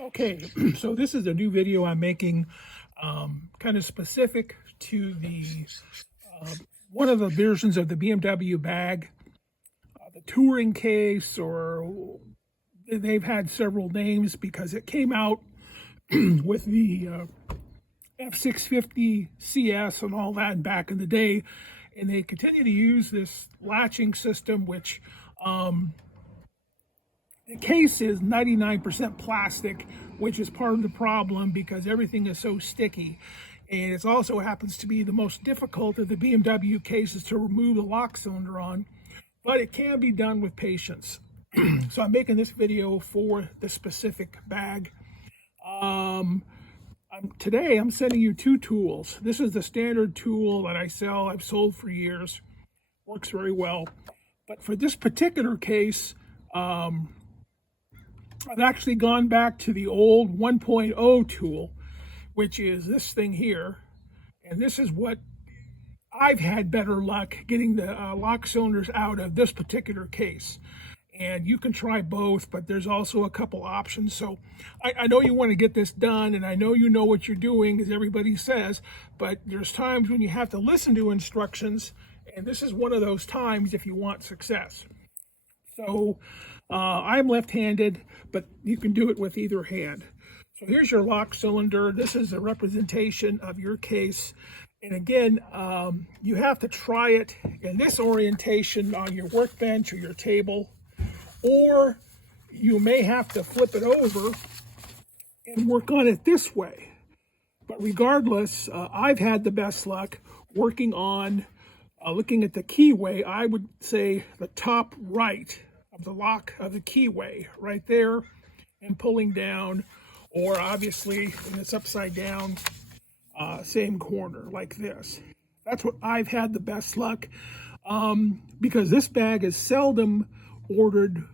Okay, so this is a new video I'm making, kind of specific to the one of the versions of the BMW bag, the Touring case, or they've had several names because it came out with the F650CS and all that back in the day, and they continue to use this latching system, which the case is 99% plastic, which is part of the problem because everything is so sticky. And it also happens to be the most difficult of the BMW cases to remove the lock cylinder on, but it can be done with patience. So I'm making this video for the specific bag. Today I'm sending you two tools. This is the standard tool that I sell. I've sold for years. Works very well. But for this particular case, I've actually gone back to the old 1.0 tool, which is this thing here. And this is what I've had better luck getting the lock cylinders out of this particular case. And you can try both, but there's also a couple options. So I know you want to get this done, and I know you know what you're doing, as everybody says, but there's times when you have to listen to instructions, and this is one of those times if you want success. So I'm left-handed, but you can do it with either hand. So here's your lock cylinder. This is a representation of your case. And again, you have to try it in this orientation on your workbench or your table, or you may have to flip it over and work on it this way. But regardless, I've had the best luck working on, looking at the keyway. I would say the top right of the lock of the keyway right there, and pulling down, or obviously when it's upside down, same corner like this. That's what I've had the best luck, because this bag is seldom ordered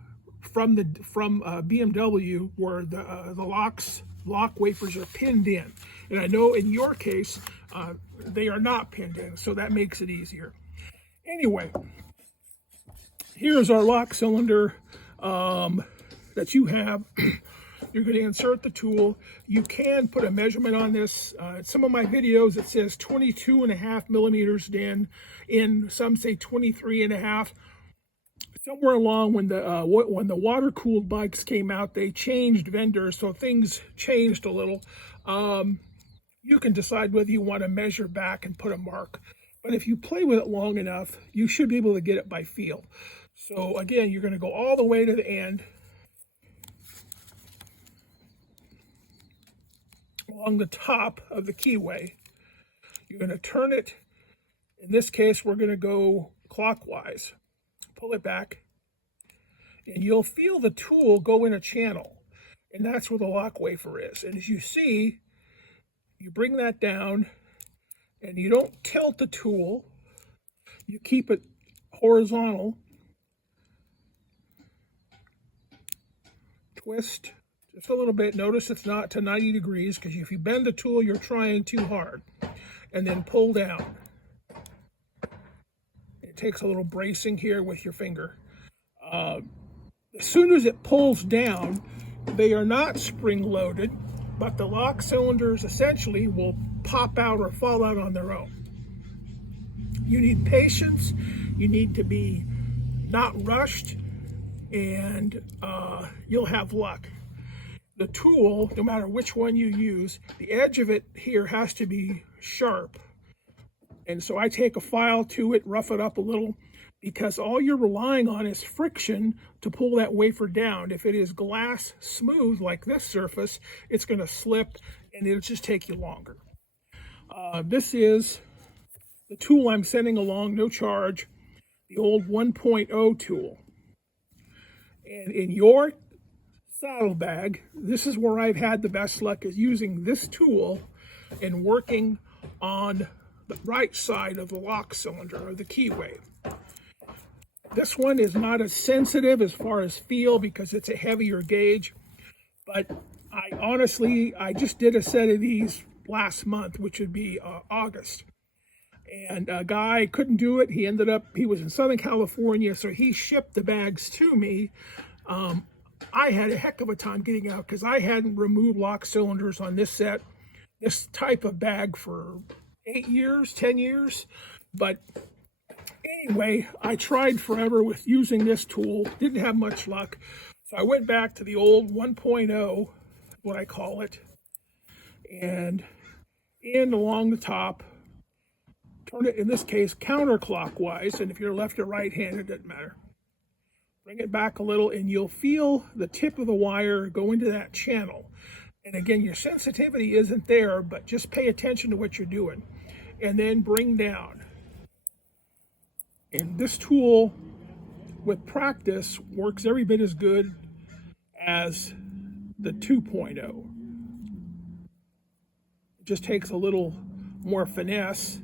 from BMW, where the lock wafers are pinned in, and I know in your case they are not pinned in, so that makes it easier. Anyway, here's our lock cylinder that you have. You're going to insert the tool. You can put a measurement on this. Some of my videos, it says 22.5 millimeters in. Some say 23.5. Somewhere along when the water-cooled bikes came out, they changed vendors, so things changed a little. You can decide whether you want to measure back and put a mark. But if you play with it long enough, you should be able to get it by feel. So again, you're going to go all the way to the end, along the top of the keyway. You're going to turn it. In this case, we're going to go clockwise. Pull it back, and you'll feel the tool go in a channel, and that's where the lock wafer is. And as you see, you bring that down, and you don't tilt the tool. You keep it horizontal. Twist just a little bit. Notice it's not to 90 degrees, because if you bend the tool, you're trying too hard. And then pull down. It takes a little bracing here with your finger. As soon as it pulls down, they are not spring-loaded, but the lock cylinders essentially will pop out or fall out on their own. You need patience. You need to be not rushed, and you'll have luck. The tool, no matter which one you use, the edge of it here has to be sharp. And so I take a file to it, rough it up a little, because all you're relying on is friction to pull that wafer down. If it is glass smooth like this surface, it's going to slip, and it'll just take you longer. This is the tool I'm sending along, no charge, the old 1.0 tool. And in your saddlebag, this is where I've had the best luck, is using this tool and working on the right side of the lock cylinder, or the keyway. This one is not as sensitive as far as feel because it's a heavier gauge, but I just did a set of these last month, which would be August. And a guy couldn't do it. He was in Southern California, so he shipped the bags to me. I had a heck of a time getting out because I hadn't removed lock cylinders on this set, this type of bag for 8 years, 10 years. But anyway, I tried forever with using this tool, didn't have much luck. So I went back to the old 1.0, what I call it, and in along the top, turn it, in this case, counterclockwise, and if you're left or right-handed, it doesn't matter. Bring it back a little, and you'll feel the tip of the wire go into that channel. And again, your sensitivity isn't there, but just pay attention to what you're doing. And then bring down. And this tool, with practice, works every bit as good as the 2.0. It just takes a little more finesse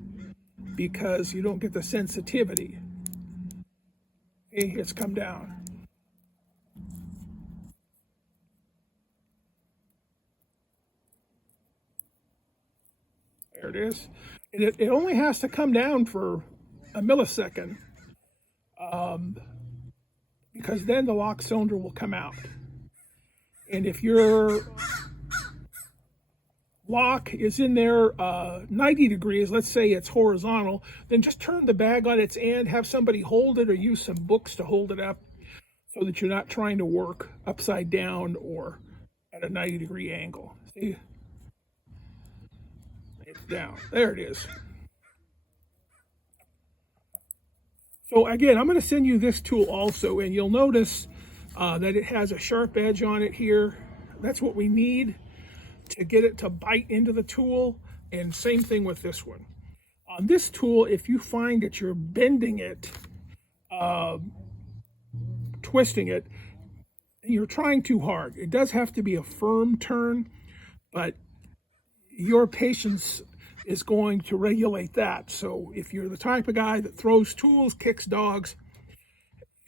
because you don't get the sensitivity. Okay, it's come down. There it is. And it only has to come down for a millisecond because then the lock cylinder will come out. And if your lock is in there 90 degrees, let's say it's horizontal, then just turn the bag on its end, have somebody hold it or use some books to hold it up so that you're not trying to work upside down or at a 90-degree angle. See? It's down. There it is. So again, I'm going to send you this tool also, and you'll notice that it has a sharp edge on it here. That's what we need to get it to bite into the tool, and same thing with this one. On this tool, if you find that you're bending it, twisting it, and you're trying too hard, it does have to be a firm turn, but your patience is going to regulate that. So if you're the type of guy that throws tools, kicks dogs,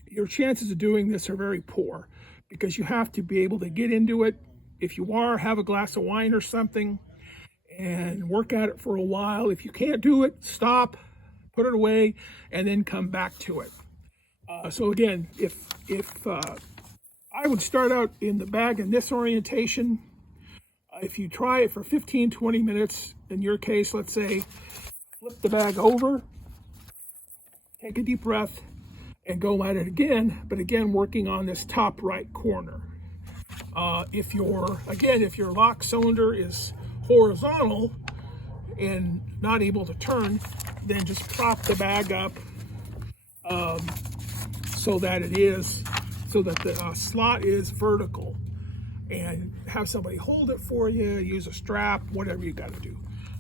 your chances of doing this are very poor because you have to be able to get into it. If you are, have a glass of wine or something and work at it for a while. If you can't do it, stop, put it away, and then come back to it. So again, if I would start out in the bag in this orientation, if you try it for 15, 20 minutes, in your case, let's say, flip the bag over, take a deep breath, and go at it again, but again, working on this top right corner. If your lock cylinder is horizontal and not able to turn, then just prop the bag up so that the slot is vertical, and have somebody hold it for you, use a strap, whatever you got to do.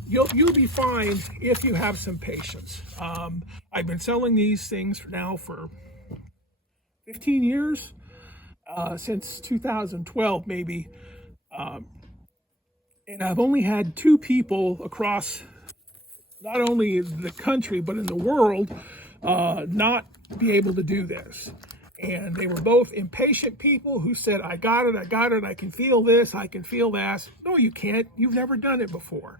You'll be fine if you have some patience. I've been selling these things now for 15 years, since 2012 maybe, and I've only had 2 people across not only the country but in the world not be able to do this. And they were both impatient people who said, I got it, I can feel this, I can feel that. No, you can't. You've never done it before.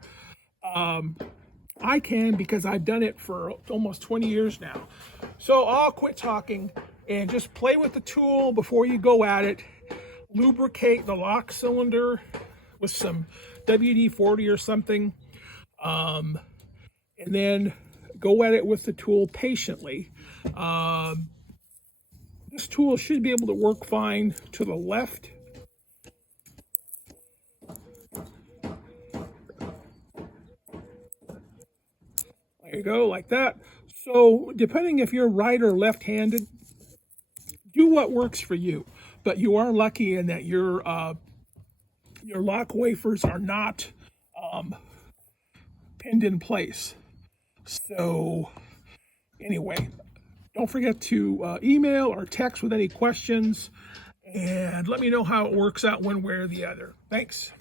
I can, because I've done it for almost 20 years now. So I'll quit talking and just play with the tool before you go at it. Lubricate the lock cylinder with some WD-40 or something. And then go at it with the tool patiently. This tool should be able to work fine to the left. There you go, like that. So depending if you're right or left-handed, do what works for you. But you are lucky in that your lock wafers are not pinned in place. So anyway, don't forget to email or text with any questions, and let me know how it works out one way or the other. Thanks.